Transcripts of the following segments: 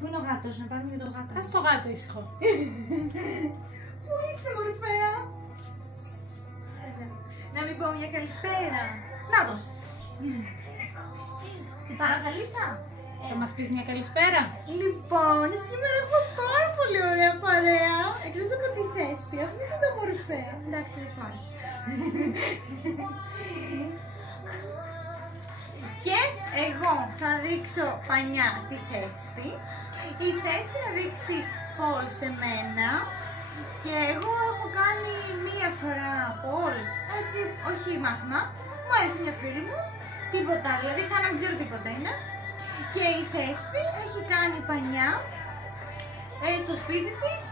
Πού είναι ο γάτος, να πάρουμε για το γάτο. Ας το γάτο ήσυχο. Πού είσαι, Μορφέα? Να μην πω μια καλησπέρα. Νάτος. Σε πάρω καλίτσα. Θα μας πεις μια καλησπέρα. Λοιπόν, σήμερα έχουμε πάρα πολύ ωραία παρέα. Εκτός από τη Θέσπη, έχουμε και το Μορφέα. Εντάξει, δεν σου άρεσε. Και εγώ θα δείξω πανιά στη Θέσπη. Η Θέσπη θα δείξει πόλ σε μένα. Και εγώ έχω κάνει μία φορά πόλ, έτσι, όχι μάθημα. Μου έδειξε μια φίλη μου, τίποτα, δηλαδή σαν να μην ξέρω τίποτα είναι. Και η Θέσπη έχει κάνει πανιά στο σπίτι της,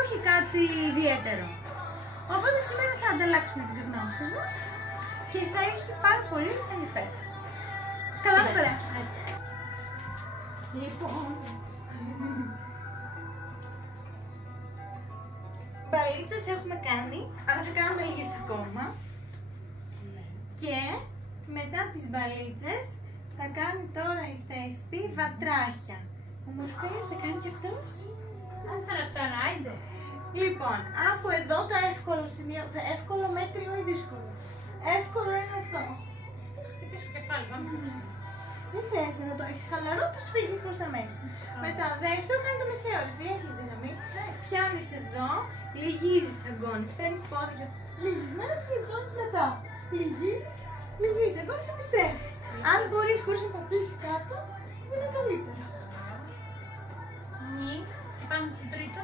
όχι κάτι ιδιαίτερο. Οπότε σήμερα θα ανταλλάξουμε τις γνώσεις μας και θα έχει πάρα πολύ ενδιαφέρον. Καλά να περάσουμε. Λοιπόν, μπαλίτσες έχουμε κάνει, αλλά θα κάνουμε λίγες ακόμα. Και μετά τις μπαλίτσες θα κάνει τώρα η Θέσπη βατράχια. Ο Μορφέας θα κάνει και αυτός. Άστερα αυτά, άιντε. Λοιπόν, από εδώ το εύκολο σημείο, εύκολο μέτριο ή δύσκολο. Εύκολο είναι αυτό. Χτυπήσω το κεφάλι, πάμε. Δεν χρειάζεται να το έχεις χαλαρό, το σφίγγεις προς τα μέσα. Μετά δεύτερο κάνει το μεσαίο, εσύ έχεις δύναμη. Πιάνεις εδώ, λυγίζεις αγκώνες, φέρνεις πόδια, λυγίζεις μένα και γυρνώνεις μετά. Λυγίζεις αγκώνες και επιστρέφεις. Αν μπορείς χωρίς να πατήσεις κάτω, είναι καλύτερο. Ναι, και πάμε στο τρίτο.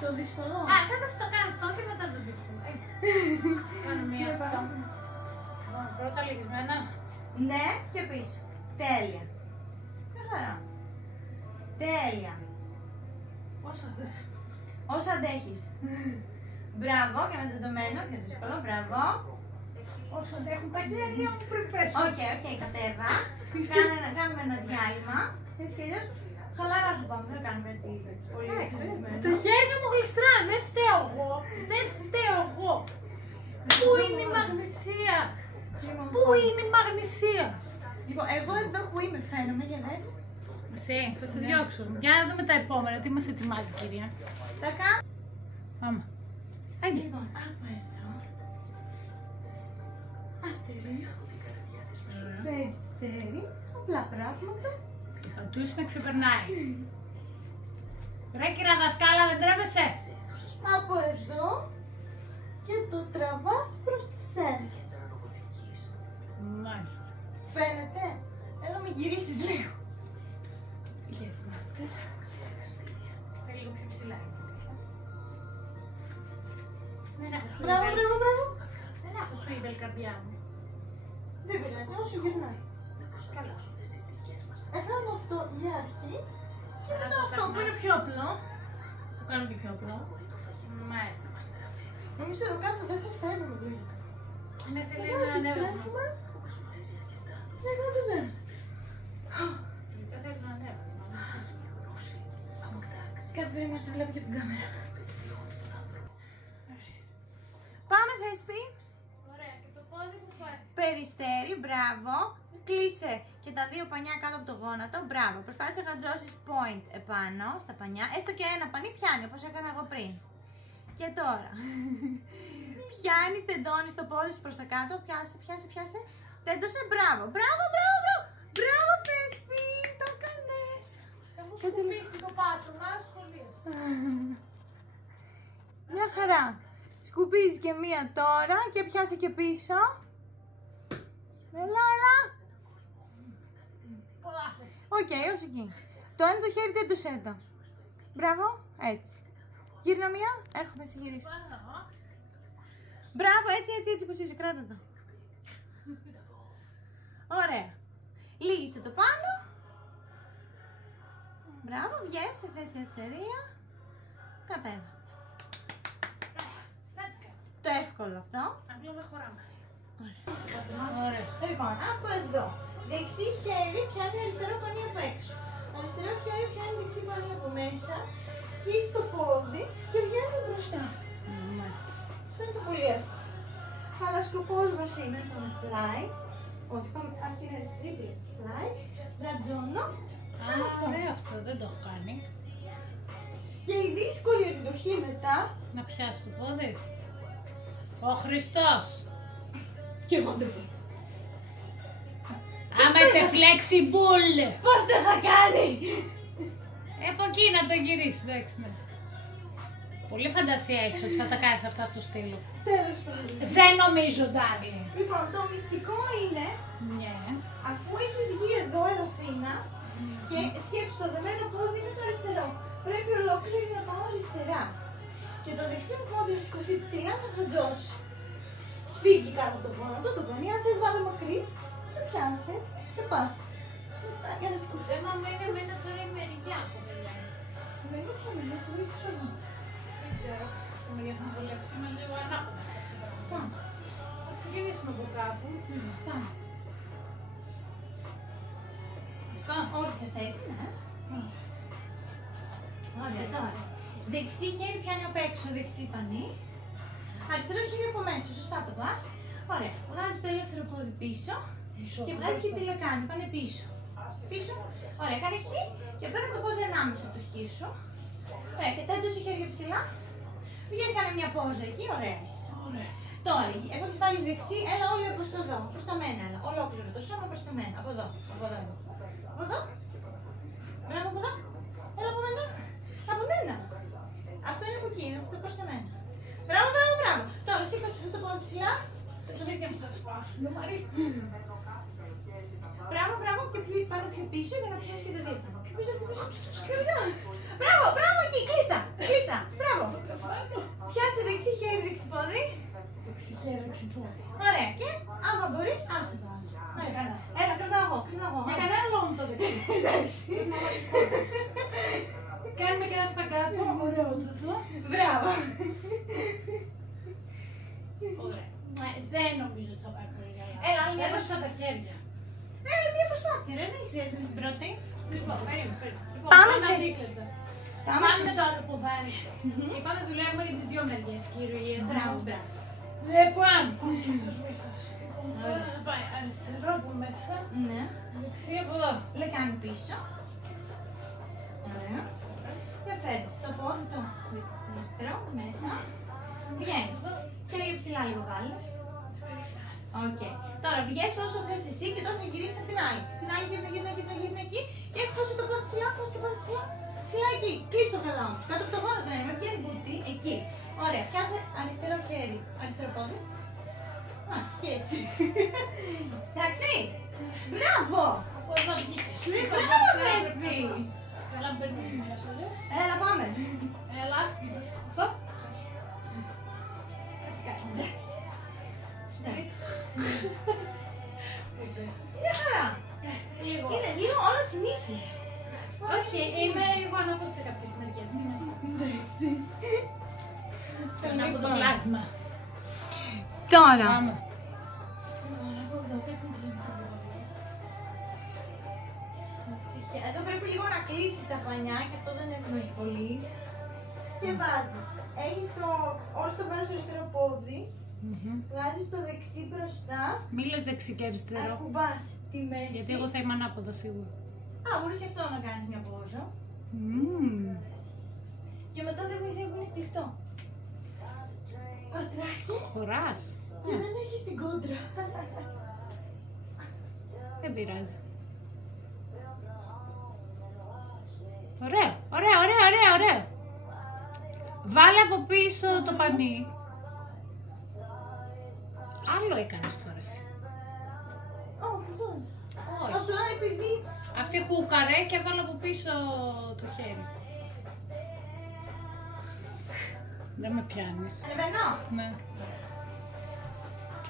Το δύσκολο. Α, κάνω αυτό και μετά το δύσκολο. Έτσι. Κάνω μία αυτό. Πρώτα λυγισμένα. Ναι και πίσω. Τέλεια. Μια χαρά. Τέλεια. Όσο θες. Όσο αντέχεις. Μπράβο και μεταδομένο και δύσκολο. Μπράβο. Όσο αντέχουν τα χέρια μου πριν πέσω. Οκ, κατέβα. Κάνουμε ένα διάλειμμα. Έτσι κι αλλιώς χαλαρά θα πάμε. Δεν κάνουμε πολύ εξελιγμένο. Τα χέρια μου γλιστράνε, δεν φταίω εγώ. Δεν φταίω εγώ. Πού είναι η μαγνησία? Πού είναι η μαγνησία? Λοιπόν, εγώ εδώ που είμαι φαίνομαι, για δες. Εσύ, θα σε διώξω. Για να δούμε τα επόμενα. Τι μας ετοιμάζει, κυρία. Θα κάνω. Πάμε. Άιντε. Λοιπόν, από εδώ. Αστερί. Περιστέρι. Απλά πράγματα. Το πατούς με ξεπερνάει. Ρε κυρία δασκάλα, δεν τρέπεσαι? Από εδώ. Και το τραβάς προς τη σένα. Μάλιστα. Φαίνεται. Έλα με γυρίσεις λίγο. Θα λίγο πιο ψηλά. Δεν έχω σου Μπράβο. Δεν έχω σου η καρδιά μου. Δεν πειράζει, όσο γυρνάει. Καλώς. Έκανα αυτό για αρχή. Και μετά αυτό που είναι πιο απλό. Το κάνω και πιο απλό. Μάλιστα. Νομίζω εδώ κάτω δεν θα φαίνομαι λίγο. Είναι σε λίγο Εδώ να ανέβω. επιστρέφουμε. Και εγώ δεν ξέρω. Δεν θέλω να ανέβω. Κάτσε περίμενα να σε βλέπω και από την κάμερα. Πάμε Θέσπη. Ωραία, και το πόδι που πάει. Περιστέρι, μπράβο. Κλείσε και τα δύο πανιά κάτω από το γόνατο. Μπράβο. Προσπάθησε να γατζώσεις point επάνω στα πανιά. Έστω και ένα πανί πιάνει όπως έκανα εγώ πριν. Και τώρα. Πιάνεις, τεντώνεις το πόδι σου προς τα κάτω. Πιάσε. Τέντωσε, μπράβο. Μπράβο Θέσπη. Το έκανες. Έχω σκουπίσει το πάτωμα, σχολείο. Μια χαρά. Σκουπίζει και μία τώρα και πιάσε και πίσω. Έλα. Πολλά θες. Οκ, ως εκεί. Το ένα το χέρι τέντωσε εδώ. Μπράβο, έτσι. Γύρνα μία, έρχομαι σε γυρίσω. Μπράβο, έτσι πως είσαι, κράτα το. Ωραία. Λύγησε το πάνω. Μπράβο, βγες σε θέση αστερία. Κατέβα. Το εύκολο αυτό. Απλά δεν χωράμε. Ωραία. Λοιπόν, από εδώ. Δεξί χέρι πιάνει αριστερό πανί από έξω. Αριστερό χέρι πιάνει δεξί πανί από μέσα. Χύσει το πόδι και βγαίνει μπροστά. Μάλιστα. Αυτό είναι το πολύ εύκολο. Αλλά σκοπός μας είναι να πάμε πλάι. Όχι, πάμε από την αριστερή πλάι. Γρατζώνω Α, ωραίο αυτό, δεν το έχω κάνει. Και η δύσκολη εκδοχή μετά. Να πιάσει το πόδι. Ο Χριστός. Και εγώ δεν μπορώ. Άμα είσαι flexible. Πώς δεν θα κάνει! Από εκεί να το γυρίσει, εντάξει, ναι. Πολύ φαντασία έχεις ότι θα τα κάνεις αυτά στο στήλο. Τέλος πάντων. Δεν νομίζω, Ντάρλι. Λοιπόν, το μυστικό είναι, Ναι. αφού έχεις βγει εδώ ελαφίνα και σκέψου το δεμένο πόδι είναι το αριστερό. Πρέπει ολόκληρη να πάω αριστερά. Και το δεξί μου πόδι να σηκωθεί ψηλά να χατζώσει. Σφίγγει κάτω το πόνο του, το πονί, αν θες βάλε μακρύ και πιάνεις έτσι και πας. Μετά για να σηκωθείς. Θέμα μου είναι εμένα τώρα η μεριά, κοπελιά. Με λίγο πιο μένα, σε βοηθήσω εγώ. Δεν ξέρω. Το μεριά θα βολέψει, είμαι λίγο ανάποδα. Πάμε. Θα συγκινήσουμε από κάπου. Πάμε. Αυτό. Όρθια θέση, ναι. Ωραία, τώρα. Δεξί χέρι πιάνει απ' έξω, δεξί πανί. Αριστερό χέρι από μέσα, σωστά το πας. Ωραία. Βγάζεις το ελεύθερο πόδι πίσω και βγάζεις και τη λεκάνη, πάνε πίσω. Πίσω. Ωραία, κάνε χ και παίρνω το πόδι ανάμεσα το χ σου. Ωραία, και τέντωσε χέρια ψηλά. Βγες, κάνε μια πόζα εκεί, ωραία είσαι. Ωραία. Τώρα, έχω έχεις βάλει δεξί, έλα όλοι προς το εδώ, προς τα μένα, έλα. Ολόκληρο το σώμα προς τα μένα, από εδώ, από εδώ. Από εδώ. Μπράβο, από εδώ. Έλα από μένα. Από μένα. Αυτό είναι από εκεί, είναι αυτό προς τα μένα. Μπράβο, μπράβο, μπράβο. Τώρα, σήκωσε αυτό το πόδι ψηλά. Το χέρι μου θα σπάσουν, Μαρή. Μπράβο, μπράβο, και πάνω πιο πίσω για να πιάσει και το δίπλα. Πιο πίσω, πιο πίσω. Πιο πίσω. Μπράβο, μπράβο, εκεί, κλείστα. Κλείστα. Μπράβο. Πιάσε δεξί χέρι, δεξί πόδι. Δεξί χέρι, δεξί πόδι. Ωραία, και άμα μπορείς, άσε το άλλο. Έλα, κρατάω εγώ, κρατάω εγώ. Για κανένα λόγο το δεξί. Εντάξει. Κάνουμε και ένα σπαγκάτο. Ωραίο το εδώ. Μπράβο. Ωραία. Δεν νομίζω ότι θα πάει πολύ καλά. Έλα, άλλη μια Έλα τα χέρια. Έλα, μια προσπάθεια, ρε, δεν χρειάζεται την πρώτη. Λοιπόν, περίμενε. Πάμε, ένα θες. δίκλεπτο. Πάμε, Πάμε θες. το άλλο ποδάρι. Είπαμε δουλεύουμε για τις δύο μεριές, κυρίες. Μπράβο, μπράβο. Λοιπόν, τώρα θα πάει αριστερό από μέσα, Ναι. δεξί από εδώ. Λεκάνη πίσω. Ωραία. Και φέρνεις το πόδι το αριστερό μέσα. Βγαίνεις. Χέρια ψηλά λίγο βάλε. Οκ. Τώρα βγαίνεις όσο θες εσύ και τώρα θα γυρίσεις από την άλλη. Την άλλη γύρνα εκεί και χώσε το πόδι ψηλά, χώσε το πόδι ψηλά. Ψηλά εκεί. Κλείς το καλά μου. Κάτω από το γόνο τον ένα. Βγαίνει μπουτί εκεί. Ωραία. Πιάσε αριστερό χέρι. Αριστερό πόδι. Α, και έτσι. Εντάξει. Μπράβο. Από εδώ βγήκε. Σου είπα. Μπράβο, Βέσπη. Καλά, μπαίνουμε στην μέσα. Έλα, πάμε. Έλα, θα σηκωθώ. Εντάξει. Εντάξει. Μια χαρά. Λίγο. Είναι λίγο όλα συνήθεια. Όχι, είμαι λίγο ανάποδα σε κάποιες μερικές. Εντάξει. Περνάω από το πλάσμα. Τώρα. Πάμε. Εδώ πρέπει λίγο να κλείσεις τα πανιά και αυτό δεν ευνοεί πολύ. Και βάζεις. Έχεις όλο το βάρος στο αριστερό πόδι. Βάζεις το δεξί μπροστά. Μη λες δεξί και αριστερό. Ακουμπάς τη μέση. Γιατί εγώ θα είμαι ανάποδα σίγουρα. Α, μπορείς και αυτό να κάνεις μια πόζα. Και μετά δεν βοηθάει που είναι κλειστό. Πατράχει. Χωράς. Και δεν έχεις την κόντρα. Δεν πειράζει. Ωραίο, ωραίο. Βάλε από πίσω το πανί. Άλλο έκανες τώρα εσύ. Όχι, αυτό. Όχι. Απλά επειδή. Αυτή χούκαρε και βάλε από πίσω το χέρι. Δεν με πιάνεις. Ανεβαίνω. Ναι.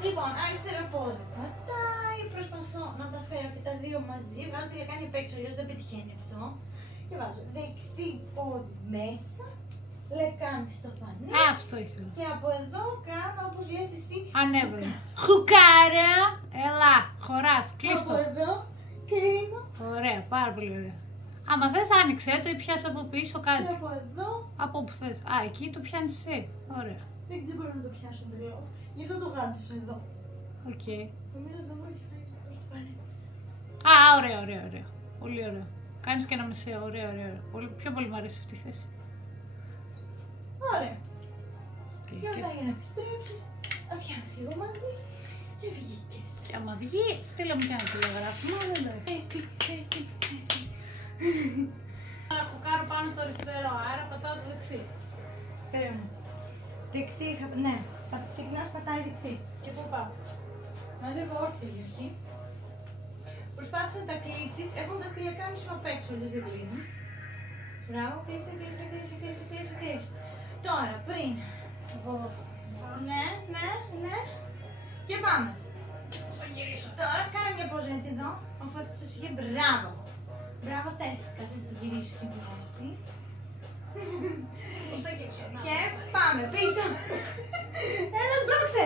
Λοιπόν, αριστερό πόδι πατάει. Προσπαθώ να τα φέρω και τα δύο μαζί. Βγάζω τη λεκάνη απ' έξω, αλλιώς δεν πετυχαίνει αυτό. Και βάζω δεξί πόδι μέσα. Λεκάνη στο πανί. Αυτό ήθελα. Και από εδώ κάνω όπως λες εσύ. Ανέβαινε. Χουκάρα. Έλα, χωράς, Από κλείστο. εδώ κλείνω. Ωραία, πάρα πολύ ωραία. Άμα θες άνοιξε το ή πιάσε από πίσω Και κάτι. από εδώ. Από όπου θες. Α, εκεί το πιάνεις εσύ. Ωραία. Δεν μπορώ να το πιάσω εδώ. Γι' αυτό το γάντισα εδώ. Οκ. Νομίζω δεν μου έχει φέρει το πανί. Α, ωραίο. Πολύ ωραίο. Κάνεις και ένα μεσαίο, ωραίο, ωραίο. Πιο πολύ μου αρέσει αυτή η θέση. Ωραία. Και όταν για να επιστρέψεις, θα πιάνεις λίγο μαζί και βγήκες. Και άμα βγει, στείλε μου και ένα τηλεγράφημα, δεν το έχει. Έσπι. Χοκάρω πάνω το αριστερό, άρα πατάω το δεξί. Περίμενε. Δεξί, ναι. Ξεκινάς, πατάει δεξί. Και πού πάω? Να λίγο όρθια εκεί. Προσπάθησε να τα κλείσεις, έχοντας τη λεκάνη σου απ' έξω, αλλιώς δεν κλείνει. Μπράβο, κλείσε. Τώρα, πριν. Ναι. Και πάμε. Θα γυρίσω. Τώρα κάνε μια πόζα έτσι εδώ. Αφού το σιγέ, μπράβο. Μπράβο, θες. Κάτσε να γυρίσω και εδώ έτσι. Πώς θα γυρίσω? Και πάμε πίσω. Έλα, σμπρώξε.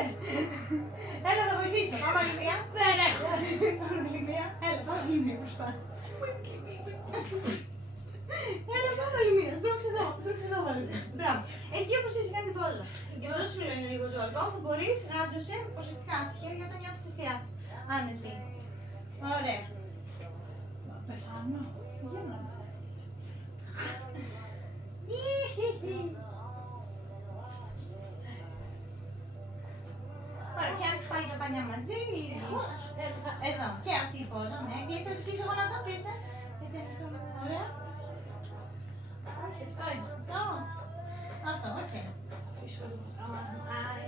Έλα, θα βοηθήσω. Πάμε άλλη μία. Δεν έχω. Πάμε άλλη μία. Έλα, πάμε άλλη μία προσπάθεια. Έλα, πάμε άλλη μία. Σμπρώξε εδώ. Βάλε. Μπράβο. Εκεί όπως είσαι κάνει την πόζα. Γι' αυτό σου λέω είναι λίγο ζώρικο. Που μπορείς, γάτζωσε προσεκτικά στη χέρια όταν νιώθεις θυσιάσει. Άνετη. Ωραία. Να πεθάνω. Γίνω. Ωραία, πιάνεις πάλι τα πανιά μαζί, λίγο. Εδώ, και αυτή η πόζα, ναι. Κλείσε γόνατα, κλείσε. Έτσι, αυτό, ωραία. Όχι, αυτό είναι. Αυτό, οκ. Αφήσω λίγο.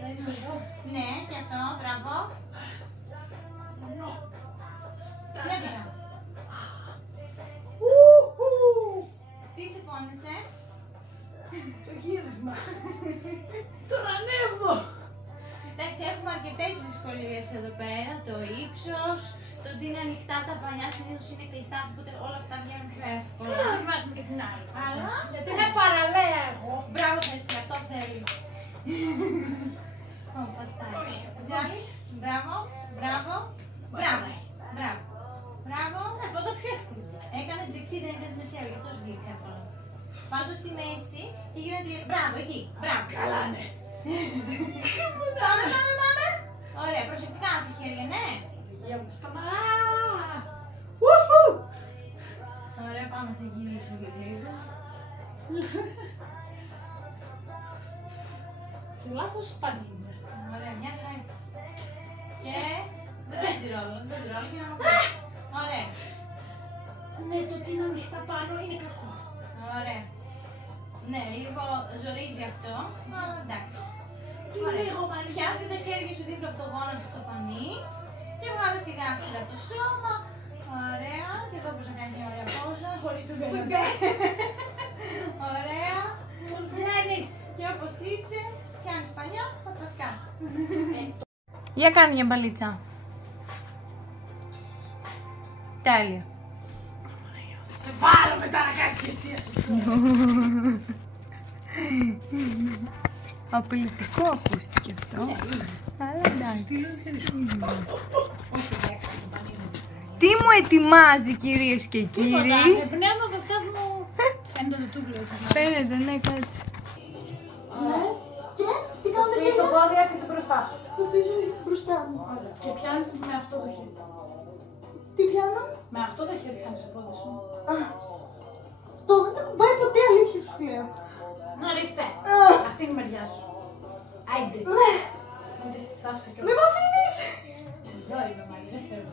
Να είσαι εδώ. Ναι, και αυτό, μπράβο. Ναι, πήρα. Τι σε πόνεσε? Το γύρισμα. Τον ανέβω. Εντάξει, έχουμε αρκετές δυσκολίες εδώ πέρα. Το ύψος, το ότι είναι ανοιχτά τα πανιά συνήθως είναι κλειστά, οπότε όλα αυτά βγαίνουν πιο εύκολα. Πρέπει να δοκιμάσουμε και την άλλη. Αλλά, γιατί είναι παραλέα εγώ. μπράβο, θες και αυτό θέλει. Πατάει. Μπράβο. Από εδώ πιο εύκολο. Έκανες δεξί, δεν έκανες μεσαία, γι' αυτό σου βγήκε εύκολα. Πάντω στη μέση και γύρω. Μπράβο, εκεί. Μπράβο. Καλά, ναι. Πάμε. Ωραία, προσεκτικά στα χέρια, ναι. Γεια μου, Ωραία, πάμε να σε γυρίσω και λίγο. Σε λάθος πάλι είναι. Ωραία, μια χαρά είσαι. Και δεν παίζει ρόλο, και να μου κάνεις. Ωραία. Ναι, το ότι είναι ανοιχτά πάνω είναι κακό. Ωραία. Ναι, λίγο ζορίζει αυτό, αλλά εντάξει. Ωραία, πιάσε τα χέρια σου δίπλα από το γόνατο στο πανί και βγάλε σιγά σιγά το σώμα. Ωραία. Και εδώ μπορείς να κάνεις μια ωραία πόζα, χωρίς τον καναπέ. Ωραία. Τον βγαίνεις. Και όπως είσαι, πιάνεις παλιά, θα τα σκάσεις. Για κάνε μια μπαλίτσα. Τέλεια. Σε βάλω μετά να κάνεις και εσύ ας Απειλητικό ακούστηκε αυτό. Αλλά εντάξει. Τι μου ετοιμάζει, κυρίες και κύριοι? Πνεύμα από αυτά μου φαίνεται το τούβλο. Φαίνεται, ναι, κάτσε. Ναι. Και τι κάνετε Πίσω εδώ? πόδι έρχεται μπροστά σου. Το πίσω μπροστά μου. Και πιάνεις με αυτό το χέρι. Τι πιάνω? Με αυτό το χέρι πιάνεις το πόδι σου. Αυτό δεν τα κουμπάει ποτέ, αλήθεια σου λέω. Να ορίστε. Αυτή είναι η μεριά σου. Άιντε. Ναι. Μην τις άφησα Μη κιόλας. μ' αφήνεις. Εδώ είμαι, μάλλον, δεν θέλω.